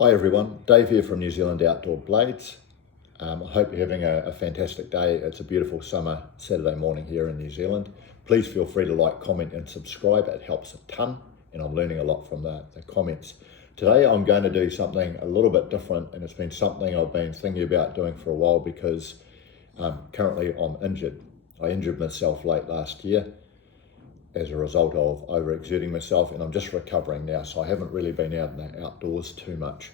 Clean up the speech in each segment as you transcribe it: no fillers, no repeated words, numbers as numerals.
Hi everyone, Dave here from New Zealand Outdoor Blades. I hope you're having a fantastic day. It's a beautiful summer Saturday morning here in New Zealand. Please feel free to like, comment and subscribe. It helps a ton and I'm learning a lot from the comments. Today I'm going to do something a little bit different, and it's been something I've been thinking about doing for a while because currently I'm injured. I injured myself late last year as a result of overexerting myself, and I'm just recovering now, so I haven't really been out in the outdoors too much.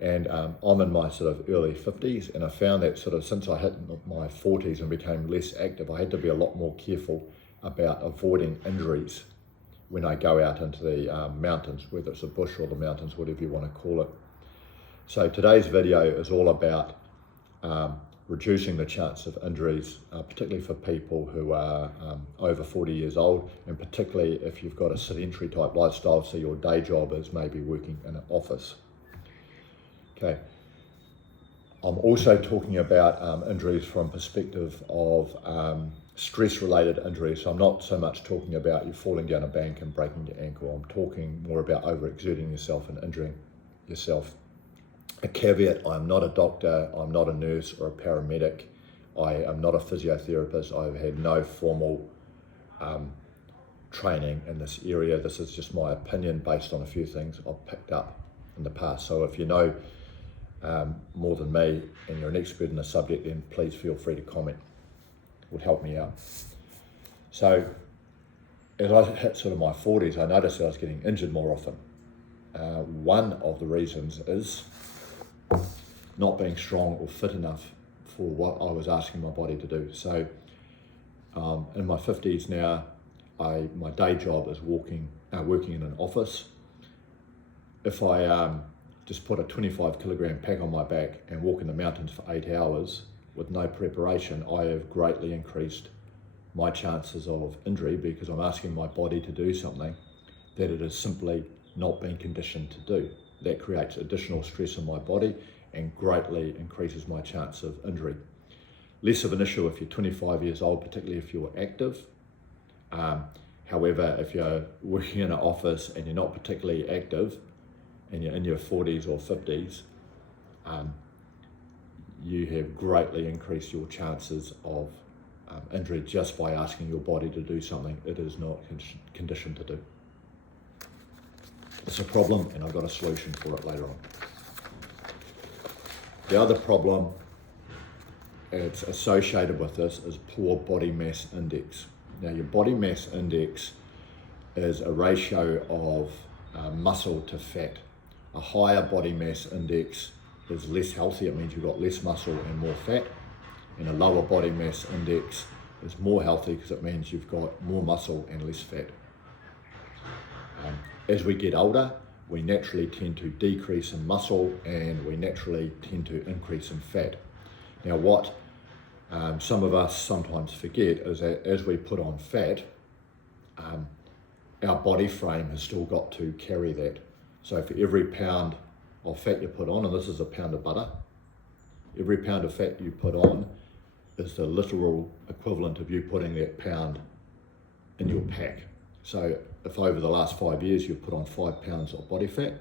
And I'm in my sort of early 50s, and I found that sort of since I hit my 40s and became less active, I had to be a lot more careful about avoiding injuries when I go out into the mountains, whether it's the bush or the mountains, whatever you want to call it. So today's video is all about reducing the chance of injuries, particularly for people who are over 40 years old, and particularly if you've got a sedentary type lifestyle, so your day job is maybe working in an office. Okay. I'm also talking about injuries from perspective of stress-related injuries. So I'm not so much talking about you falling down a bank and breaking your ankle. I'm talking more about overexerting yourself and injuring yourself. A caveat, I'm not a doctor, I'm not a nurse or a paramedic, I am not a physiotherapist, I've had no formal training in this area. This is just my opinion based on a few things I've picked up in the past. So if you know more than me and you're an expert in the subject, then please feel free to comment. It would help me out. So as I hit sort of my 40s, I noticed that I was getting injured more often. One of the reasons is not being strong or fit enough for what I was asking my body to do. So in my 50s now, my day job is working in an office. If I just put a 25 kilogram pack on my back and walk in the mountains for 8 hours with no preparation, I have greatly increased my chances of injury because I'm asking my body to do something that it is simply not being conditioned to do. That creates additional stress in my body and greatly increases my chance of injury. Less of an issue if you're 25 years old, particularly if you're active. However, if you're working in an office and you're not particularly active and you're in your 40s or 50s, you have greatly increased your chances of injury just by asking your body to do something it is not conditioned to do. It's a problem, and I've got a solution for it later on. The other problem that's associated with this is poor body mass index. Now, your body mass index is a ratio of muscle to fat. A higher body mass index is less healthy. It means you've got less muscle and more fat. And a lower body mass index is more healthy because it means you've got more muscle and less fat. As we get older, we naturally tend to decrease in muscle and we naturally tend to increase in fat. Now, what some of us sometimes forget is that as we put on fat, our body frame has still got to carry that. So for every pound of fat you put on, and this is a pound of butter, every pound of fat you put on is the literal equivalent of you putting that pound in your pack. So if over the last 5 years you've put on 5 pounds of body fat,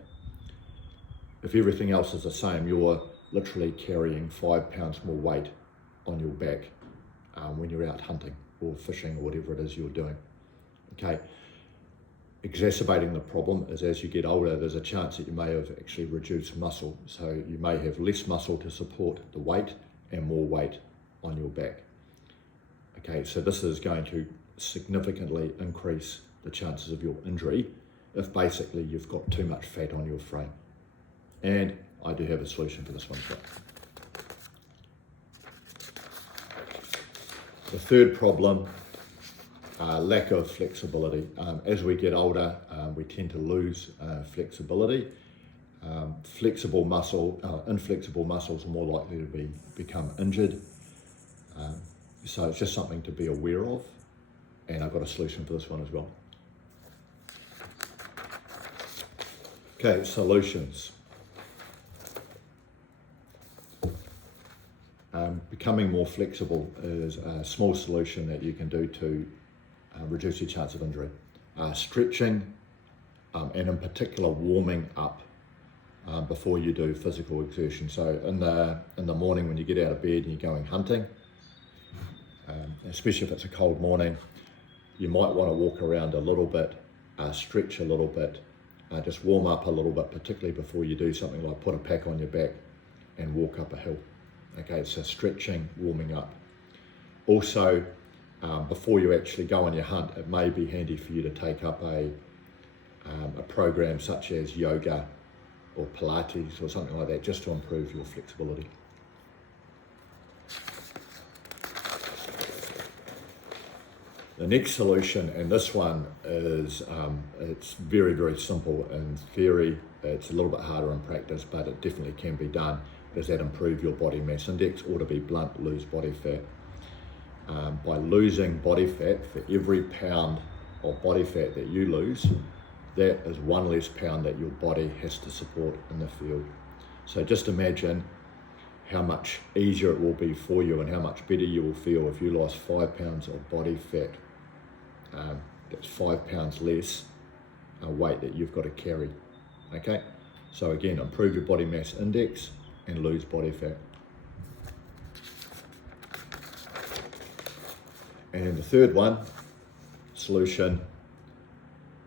if everything else is the same, you're literally carrying 5 pounds more weight on your back when you're out hunting or fishing or whatever it is you're doing. Okay. Exacerbating the problem is as you get older, there's a chance that you may have actually reduced muscle. So you may have less muscle to support the weight and more weight on your back. Okay, so this is going to significantly increase the chances of your injury if basically you've got too much fat on your frame. And I do have a solution for this one as well. The third problem, lack of flexibility. As we get older, we tend to lose flexibility. Inflexible muscles are more likely to become injured. So it's just something to be aware of. And I've got a solution for this one as well. Okay, solutions. Becoming more flexible is a small solution that you can do to reduce your chance of injury. Stretching and in particular warming up before you do physical exertion. So in the morning when you get out of bed and you're going hunting, especially if it's a cold morning, you might want to walk around a little bit, stretch a little bit, just warm up a little bit, particularly before you do something like put a pack on your back and walk up a hill. Okay, so stretching, warming up. Also, before you actually go on your hunt, it may be handy for you to take up a program such as yoga or Pilates or something like that, just to improve your flexibility. The next solution, and this one is, it's very, very simple in theory. It's a little bit harder in practice, but it definitely can be done, is that improve your body mass index, or to be blunt, lose body fat. By losing body fat, for every pound of body fat that you lose, that is one less pound that your body has to support in the field. So just imagine how much easier it will be for you and how much better you will feel if you lost 5 pounds of body fat. That's 5 pounds less weight that you've got to carry. Okay, so again, improve your body mass index and lose body fat. And the third solution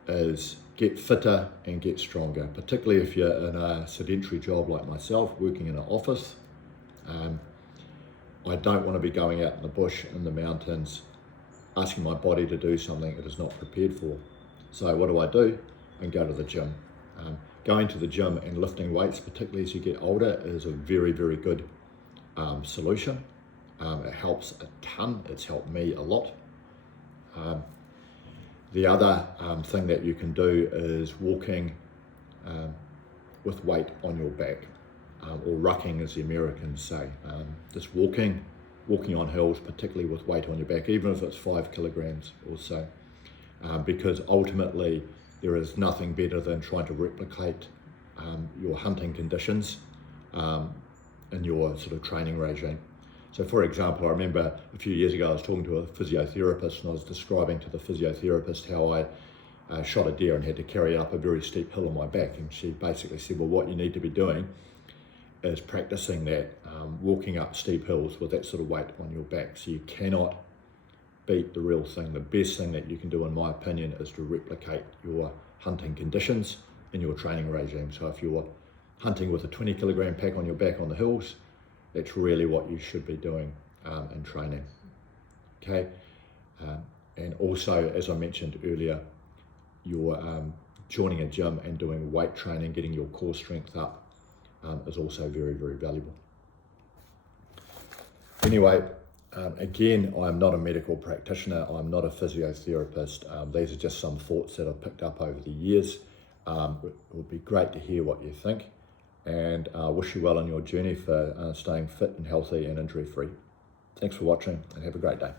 is get fitter and get stronger, particularly if you're in a sedentary job like myself, working in an office. I don't want to be going out in the bush, in the mountains, asking my body to do something it is not prepared for. So what do? I go to the gym. Going to the gym and lifting weights, particularly as you get older, is a very, very good solution. It helps a ton. It's helped me a lot. The other thing that you can do is walking with weight on your back, or rucking as the Americans say. Just walking on hills, particularly with weight on your back, even if it's 5 kilograms or so, because ultimately there is nothing better than trying to replicate your hunting conditions in your sort of training regime. So for example, I remember a few years ago I was talking to a physiotherapist, and I was describing to the physiotherapist how I shot a deer and had to carry it up a very steep hill on my back, and she basically said, well, what you need to be doing is practicing that, walking up steep hills with that sort of weight on your back. So you cannot beat the real thing. The best thing that you can do, in my opinion, is to replicate your hunting conditions in your training regime. So if you're hunting with a 20 kilogram pack on your back on the hills, that's really what you should be doing in training. Okay, and also, as I mentioned earlier, you're joining a gym and doing weight training, getting your core strength up, is also very, very valuable. Anyway, again, I'm not a medical practitioner, I'm not a physiotherapist. These are just some thoughts that I've picked up over the years. It would be great to hear what you think, and wish you well on your journey for staying fit and healthy and injury free. Thanks for watching, and have a great day.